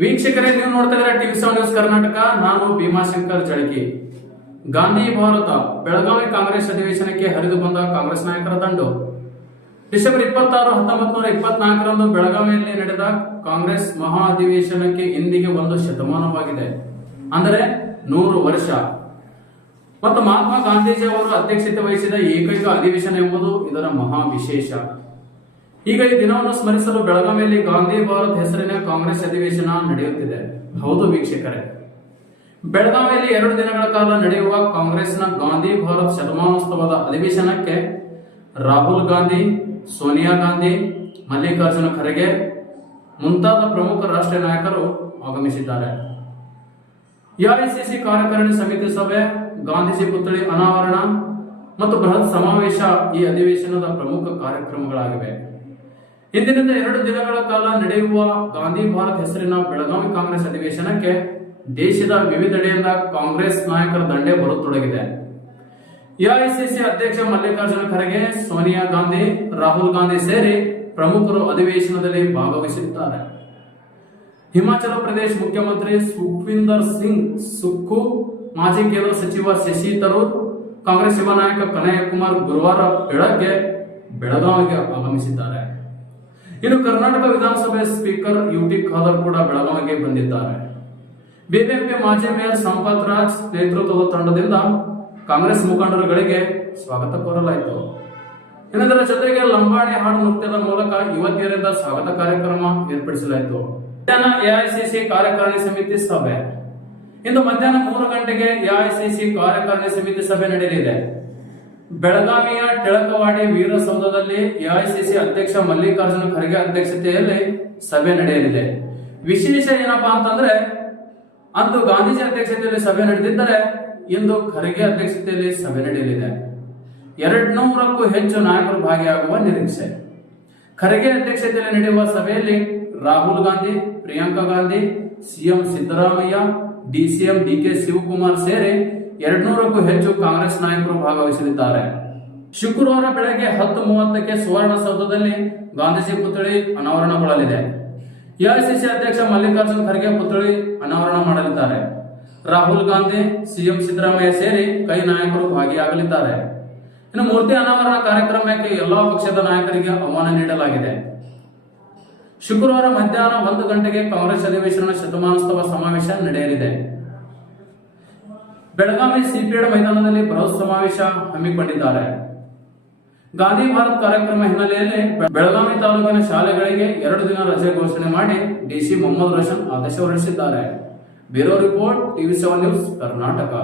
ವೀಕ್ಷಕರೇ, ನೀವು ನೋಡ್ತಾ ಇದ್ರೆ ಟಿವಿ ಸೆವೆನ್ ನ್ಯೂಸ್ ಕರ್ನಾಟಕ. ನಾನು ಭೀಮಾಶಂಕರ್ ಜಳಕಿ ಗಾಂಧಿ ಭಾರತ, ಬೆಳಗಾವಿ ಕಾಂಗ್ರೆಸ್ ಅಧಿವೇಶನಕ್ಕೆ ಹರಿದು ಬಂದ ಕಾಂಗ್ರೆಸ್ ನಾಯಕರ ತಂಡ ಡಿಸೆಂಬರ್ ಇಪ್ಪತ್ತಾರು ಹತ್ತೊಂಬತ್ತು ನೂರ ಇಪ್ಪತ್ನಾಲ್ಕರಂದು ಬೆಳಗಾವಿಯಲ್ಲಿ ನಡೆದ ಕಾಂಗ್ರೆಸ್ ಮಹಾ ಅಧಿವೇಶನಕ್ಕೆ ಇಂದಿಗೆ ಒಂದು ಶತಮಾನವಾಗಿದೆ. ಅಂದರೆ ನೂರು ವರ್ಷ. ಮತ್ತು ಮಹಾತ್ಮ ಗಾಂಧೀಜಿ ಅವರು ಅಧ್ಯಕ್ಷತೆ ವಹಿಸಿದ ಏಕೈಕ ಅಧಿವೇಶನ ಎಂಬುದು ಇದರ ಮಹಾ ವಿಶೇಷ. ಈಗ ಈ ದಿನವನ್ನು ಸ್ಮರಿಸಲು ಬೆಳಗಾವಿಯಲ್ಲಿ ಗಾಂಧಿ ಭಾರತ್ ಹೆಸರಿನ ಕಾಂಗ್ರೆಸ್ ಅಧಿವೇಶನ ನಡೆಯುತ್ತಿದೆ. ಹೌದು ವೀಕ್ಷಕರೇ. ಬೆಳಗಾವಿಯಲ್ಲಿ ಎರಡು ದಿನಗಳ ಕಾಲ ನಡೆಯುವ ಕಾಂಗ್ರೆಸ್ನ ಗಾಂಧಿ ಭಾರತ್ ಶತಮಾನೋತ್ಸವದ ಅಧಿವೇಶನಕ್ಕೆ ರಾಹುಲ್ ಗಾಂಧಿ, ಸೋನಿಯಾ ಗಾಂಧಿ, ಮಲ್ಲಿಕಾರ್ಜುನ ಖರ್ಗೆ ಮುಂತಾದ ಪ್ರಮುಖ ರಾಷ್ಟ್ರೀಯ ನಾಯಕರು ಆಗಮಿಸಿದ್ದಾರೆ. ಎಐಸಿಸಿ ಕಾರ್ಯಕಾರಿಣಿ ಸಮಿತಿ ಸಭೆ, ಗಾಂಧೀಜಿ ಪುತ್ಥಳಿ ಅನಾವರಣ ಮತ್ತು ಬೃಹತ್ ಸಮಾವೇಶ ಈ ಅಧಿವೇಶನದ ಪ್ರಮುಖ ಕಾರ್ಯಕ್ರಮಗಳಾಗಿವೆ. ಇಂದಿನಿಂದ ಎರಡು ದಿನಗಳ ಕಾಲ ನಡೆಯುವ ಗಾಂಧಿ ಭಾರತ್ ಹೆಸರಿನ ಬೆಳಗಾವಿ ಕಾಂಗ್ರೆಸ್ ಅಧಿವೇಶನಕ್ಕೆ ದೇಶದ ವಿವಿಧೆಡೆಯಿಂದ ಕಾಂಗ್ರೆಸ್ ನಾಯಕರ ದಂಡೆ ಬರುತ್ತೊಡಗಿದೆ. ಎಐಸಿಸಿ ಅಧ್ಯಕ್ಷ ಮಲ್ಲಿಕಾರ್ಜುನ ಖರ್ಗೆ, ಸೋನಿಯಾ ಗಾಂಧಿ, ರಾಹುಲ್ ಗಾಂಧಿ ಸೇರಿ ಪ್ರಮುಖರು ಅಧಿವೇಶನದಲ್ಲಿ ಭಾಗವಹಿಸಿದ್ದಾರೆ. ಹಿಮಾಚಲ ಪ್ರದೇಶ ಮುಖ್ಯಮಂತ್ರಿ ಸುಖ್ವಿಂದರ್ ಸಿಂಗ್ ಸುಖು ಮಾಜಿ ಕೇಂದ್ರ ಸಚಿವ ಶಶಿ ತರೂರ್, ಕಾಂಗ್ರೆಸ್ ಯುವ ನಾಯಕ ಕನಯ್ಯ ಕುಮಾರ್ ಗುರುವಾರ ಬೆಳಗ್ಗೆ ಬೆಳಗಾವಿಗೆ ಆಗಮಿಸಿದ್ದಾರೆ. ಇನ್ನು ಕರ್ನಾಟಕ ವಿಧಾನಸಭೆ ಸ್ಪೀಕರ್ ಯುಟಿ ಖಾದರ್ ಕೂಡ ಬೆಳಗಾವಿಗೆ ಬಂದಿದ್ದಾರೆ. ಬಿಬಿಎಂಪಿ ಮಾಜಿ ಮೇಯರ್ ಸಂಪತ್ ರಾಜ್ ನೇತೃತ್ವದ ತಂಡದಿಂದ ಕಾಂಗ್ರೆಸ್ ಮುಖಂಡರುಗಳಿಗೆ ಸ್ವಾಗತ ಕೋರಲಾಯಿತು. ಇನ್ನದರ ಜೊತೆಗೆ ಲಂಬಾಣಿ ಹಾಡು ನೃತ್ಯದ ಮೂಲಕ ಯುವತಿಯರಿಂದ ಸ್ವಾಗತ ಕಾರ್ಯಕ್ರಮ ಏರ್ಪಡಿಸಲಾಯಿತು. ಎಐಸಿಸಿ ಕಾರ್ಯಕಾರಿಣಿ ಸಮಿತಿ ಸಭೆ. ಇಂದು ಮಧ್ಯಾಹ್ನ ಮೂರು ಗಂಟೆಗೆ ಎಐಸಿಸಿ ಕಾರ್ಯಕಾರಿಣಿ ಸಮಿತಿ ಸಭೆ ನಡೆಯಲಿದೆ. ಬೆಳಗಾವಿಯ ಟಿಳಕವಾಡಿ ವೀರಸೌಧದಲ್ಲಿ ಎಐಸಿಸಿ ಅಧ್ಯಕ್ಷ ಮಲ್ಲಿಕಾರ್ಜುನ ಖರ್ಗೆ ಅಧ್ಯಕ್ಷತೆಯಲ್ಲಿ ಸಭೆ ನಡೆಯಲಿದೆ. ವಿಶೇಷ ಏನಪ್ಪಾ ಅಂತಂದ್ರೆ, ಅಂದು ಗಾಂಧೀಜಿ ಅಧ್ಯಕ್ಷತೆಯಲ್ಲಿ ಸಭೆ ನಡೆದಿದ್ದರೆ ಇಂದು ಖರ್ಗೆ ಅಧ್ಯಕ್ಷತೆಯಲ್ಲಿ ಸಭೆ ನಡೆಯಲಿದೆ. ಎರಡ್ ನೂರಕ್ಕೂ ಹೆಚ್ಚು ನಾಯಕರು ಭಾಗಿಯಾಗುವ ನಿರೀಕ್ಷೆ. ಖರ್ಗೆ ಅಧ್ಯಕ್ಷತೆಯಲ್ಲಿ ನಡೆಯುವ ಸಭೆಯಲ್ಲಿ Rahul Gandhi, Priyanka Gandhi, CM Siddaramaiah DCM DK Shivakumar ಸೇರಿ ಎರಡ್ನೂರಕ್ಕೂ ಹೆಚ್ಚು ಕಾಂಗ್ರೆಸ್ ನಾಯಕರು ಭಾಗವಹಿಸಲಿದ್ದಾರೆ. ಶುಕ್ರವಾರ ಬೆಳಗ್ಗೆ ಹತ್ತು ಮೂವತ್ತಕ್ಕೆ ಸುವರ್ಣಸೌಧದಲ್ಲಿ ಗಾಂಧೀಜಿ ಪುತ್ಥಳಿ ಅನಾವರಣಗೊಳ್ಳಲಿದೆ. ಎಐಸಿಸಿ ಅಧ್ಯಕ್ಷ ಮಲ್ಲಿಕಾರ್ಜುನ್ ಖರ್ಗೆ ಪುತ್ಥಳಿ ಅನಾವರಣ ಮಾಡಲಿದ್ದಾರೆ. ರಾಹುಲ್ ಗಾಂಧಿ ಸಿಎಂ ಸಿದ್ದರಾಮಯ್ಯ ಸೇರಿ ಕೈ ನಾಯಕರು ಭಾಗಿಯಾಗಲಿದ್ದಾರೆ. ಇನ್ನು ಮೂರ್ತಿ ಅನಾವರಣ ಕಾರ್ಯಕ್ರಮಕ್ಕೆ ಎಲ್ಲಾ ಪಕ್ಷದ ನಾಯಕರಿಗೆ ಆಹ್ವಾನ ನೀಡಲಾಗಿದೆ. ಶುಕ್ರವಾರ ಮಧ್ಯಾಹ್ನ ಒಂದು ಗಂಟೆಗೆ ಕಾಂಗ್ರೆಸ್ ಅಧಿವೇಶನ ಶತಮಾನೋತ್ಸವ ಸಮಾವೇಶ ನಡೆಯಲಿದೆ. ಬೆಳಗಾವಿ ಸಿಪಿಎಡ್ ಮೈದಾನದಲ್ಲಿ ಬೃಹತ್ ಸಮಾವೇಶ ಹಮ್ಮಿಕೊಂಡಿದ್ದಾರೆ. ಗಾಂಧಿ ಭಾರತ್ ಕಾರ್ಯಕ್ರಮ ಹಿನ್ನೆಲೆಯಲ್ಲಿ ಬೆಳಗಾವಿ ತಾಲೂಕಿನ ಶಾಲೆಗಳಿಗೆ ಎರಡು ದಿನ ರಜೆ ಘೋಷಣೆ ಮಾಡಿ ಡಿಸಿ ಮೊಹಮ್ಮದ್ ರೋಷನ್ ಆದೇಶ ಹೊರಡಿಸಿದ್ದಾರೆ. Bureau report, TV seven news, Karnataka.